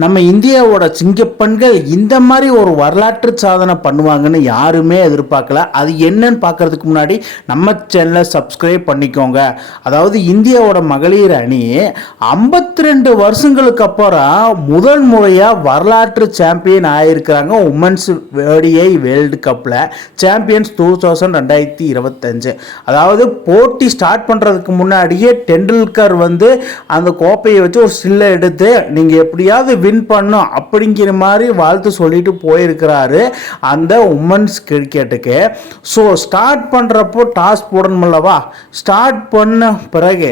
நம்ம இந்தியாவோட சிங்கப்பெண்கள் இந்த மாதிரி ஒரு வரலாற்று சாதனை பண்ணுவாங்கன்னு யாருமே எதிர்பார்க்கல. அது என்னன்னு பார்க்கறதுக்கு முன்னாடி நம்ம சேனலை சப்ஸ்கிரைப் பண்ணிக்கோங்க. அதாவது இந்தியாவோட மகளிர் அணி 52 வருஷங்களுக்கு அப்புறம் முதல் முறையாக வரலாற்று சாம்பியன் ஆகியிருக்கிறாங்க. உமன்ஸ் ஓடிஐ வேர்ல்டு கப்பில் சாம்பியன்ஸ் 2025. அதாவது போட்டி ஸ்டார்ட் பண்ணுறதுக்கு முன்னாடியே டெண்டுல்கர் அந்த கோப்பையை வச்சு ஒரு ஸ்டில்லை எடுத்து நீங்கள் எப்படியாவது வின் பண்ணும் அப்படிங்கிற மாதிரி வாழ்த்து சொல்லிட்டு போயிருக்கிறாரு அந்த உமன்ஸ் கிரிக்கெட்டுக்கு. ஸோ ஸ்டார்ட் பண்ணுறப்போ டாஸ் போடணுமில்லவா, ஸ்டார்ட் பண்ண பிறகு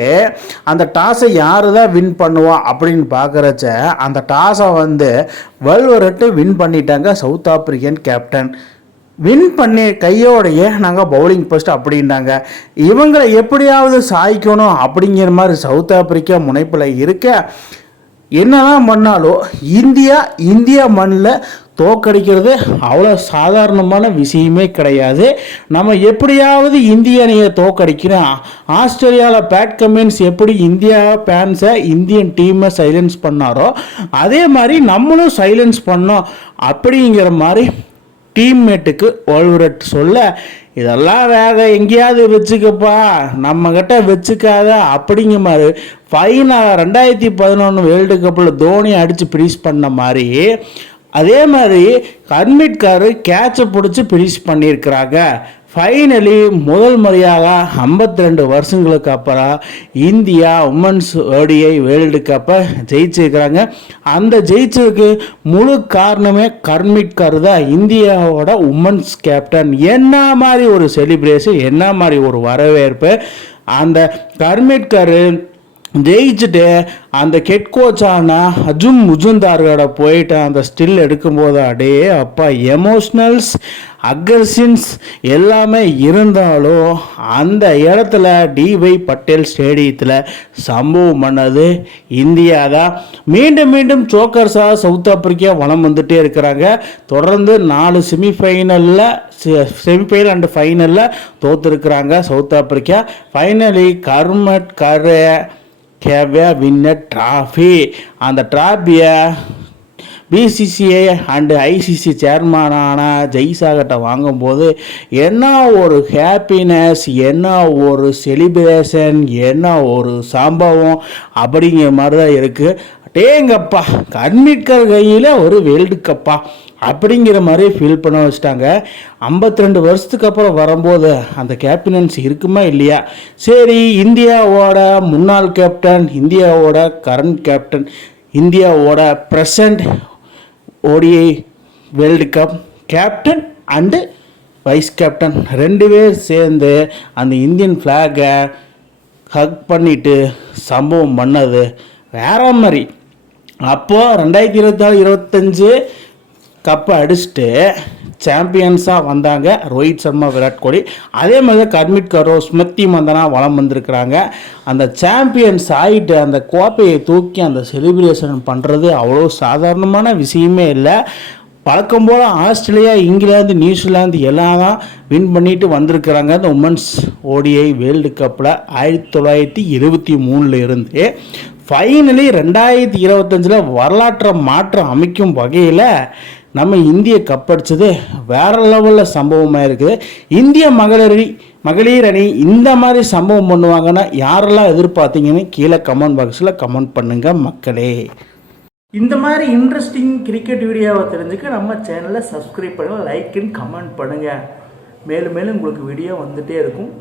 அந்த டாஸை யாரு தான் வின் பண்ணுவா அப்படின்னு பார்க்குறச்ச அந்த டாஸை வெல்வரட்டு வின் பண்ணிட்டாங்க சவுத் ஆப்பிரிக்கன் கேப்டன். வின் பண்ணி கையோடையே நாங்கள் பவுலிங் ஃபஸ்ட் அப்படின்ட்டாங்க. இவங்களை எப்படியாவது சாய்க்கணும் அப்படிங்கிற மாதிரி சவுத் ஆப்பிரிக்கா முனைப்பில் இருக்க, என்னதான் பண்ணாலும் இந்தியா மண்ணில் தோக்கடிக்கிறது அவ்வளோ சாதாரணமான விஷயமே கிடையாது. நம்ம எப்படியாவது இந்திய அணியை தோக்கடிக்கிறோம். ஆஸ்திரேலியாவில் பேட் கமின்ஸ் எப்படி இந்தியா ஃபேன்ஸை இந்தியன் டீமை சைலன்ஸ் பண்ணாரோ அதே மாதிரி நம்மளும் சைலன்ஸ் பண்ணோம் அப்படிங்கிற மாதிரி டீம்மேட்டுக்கு ஓல்வரட் சொல்ல, இதெல்லாம் வேக எங்கேயாவது வச்சுக்கப்பா, நம்மக்கிட்ட வச்சுக்காத அப்படிங்கிற மாதிரி ஃபைனல் 2011 வேர்ல்டு கப்பில் தோனி அடித்து பிரிஸ் பண்ண மாதிரி அதே மாதிரி கர்மிட்கார் கேட்சை பிடிச்சி பிரிஸ் பண்ணியிருக்கிறாங்க. ஃபைனலி முதல் முறையாக 52 வருஷங்களுக்கு அப்புறம் இந்தியா உமன்ஸ் ஓடிஐ வேர்ல்டு கப்பை ஜெயிச்சிருக்கிறாங்க. அந்த ஜெயிச்சதுக்கு முழு காரணமே கர்மிட்கர் தான், இந்தியாவோட உமன்ஸ் கேப்டன். என்ன மாதிரி ஒரு செலிப்ரேஷன், என்ன மாதிரி ஒரு வரவேற்பு. அந்த கர்மிட்கர் ஜெயிச்சுட்டு அந்த ஹெட் கோச்சான அஜும் முஜுந்தாரோட போயிட்டு அந்த ஸ்டில் எடுக்கும்போது அடே அப்பா, எமோஷ்னல்ஸ் அக்ரஷன்ஸ் எல்லாமே இருந்தாலும் அந்த இடத்துல டிஒய் பட்டேல் ஸ்டேடியத்தில் சம்பவம் பண்ணது இந்தியா தான். மீண்டும் மீண்டும் சோக்கர்ஸாக சவுத் ஆப்பிரிக்கா வளம் வந்துட்டே இருக்கிறாங்க. தொடர்ந்து 4 செமிஃபைனல் அண்ட் ஃபைனலில் தோற்றுருக்குறாங்க சவுத் ஆப்பிரிக்கா. ஃபைனலி கர்மட் வின்ன ட்ராஃபி. அந்த ட்ராஃபியை பிசிசிஐ அண்டு ஐசிசி சேர்மனான ஜெய்சாகட்ட வாங்கும்போது என்ன ஒரு ஹாப்பினஸ், என்ன ஒரு செலிப்ரேஷன், என்ன ஒரு சம்பவம் அப்படிங்கிற மாதிரி தான் இருக்குது. டேங்கப்பா, கர்மிட்கர் கையில் ஒரு வேர்ல்டு கப்பா அப்படிங்கிற மாதிரி ஃபீல் பண்ண வச்சுட்டாங்க. 52 வருஷத்துக்கு அப்புறம் வரும்போது அந்த கேப்டனன்ஸ் இருக்குமா இல்லையா? சரி, இந்தியாவோட முன்னாள் கேப்டன், இந்தியாவோட கரண்ட் கேப்டன், இந்தியாவோட present ODI world cup captain and vice captain 2 பேர் சேர்ந்து அந்த இந்தியன் ஃப்ளாகை ஹக் பண்ணிட்டு சம்பவம் பண்ணது வேற மாதிரி. அப்போது 2024-25 கப்பை அடிச்சுட்டு சாம்பியன்ஸாக வந்தாங்க ரோஹித் சர்மா, விராட் கோலி. அதே மாதிரி கர்மிட்கரோ ஸ்மிருதி மந்தனா வளம் வந்திருக்கிறாங்க. அந்த சாம்பியன்ஸ் ஆகிட்டு அந்த கோப்பையை தூக்கி அந்த செலிப்ரேஷன் பண்ணுறது அவ்வளோ சாதாரணமான விஷயமே இல்லை. பழக்கம் போல் ஆஸ்திரேலியா, இங்கிலாந்து, நியூசிலாந்து எல்லாம் தான் வின் பண்ணிட்டு வந்திருக்கிறாங்க இந்த உமன்ஸ் ஓடிஐ வேர்ல்டு கப்பில் 1923 இருந்து. ஃபைனலி 2025 வரலாற்றை மாற்றம் அமைக்கும் வகையில் நம்ம இந்திய கப்படிச்சது வேற லெவலில் சம்பவமாக இருக்குது. இந்திய மகளிர் அணி இந்த மாதிரி சம்பவம் பண்ணுவாங்கன்னா யாரெல்லாம் எதிர்பார்த்தீங்கன்னு கீழே கமெண்ட் பாக்ஸில் கமெண்ட் பண்ணுங்கள் மக்களே. இந்த மாதிரி இன்ட்ரெஸ்டிங் கிரிக்கெட் வீடியோவை தெரிஞ்சுக்க நம்ம சேனலை சப்ஸ்கிரைப் பண்ணுங்கள், லைக் அண்ட் கமெண்ட் பண்ணுங்கள். மேலும் மேலும் உங்களுக்கு வீடியோ வந்துகிட்டே இருக்கும்.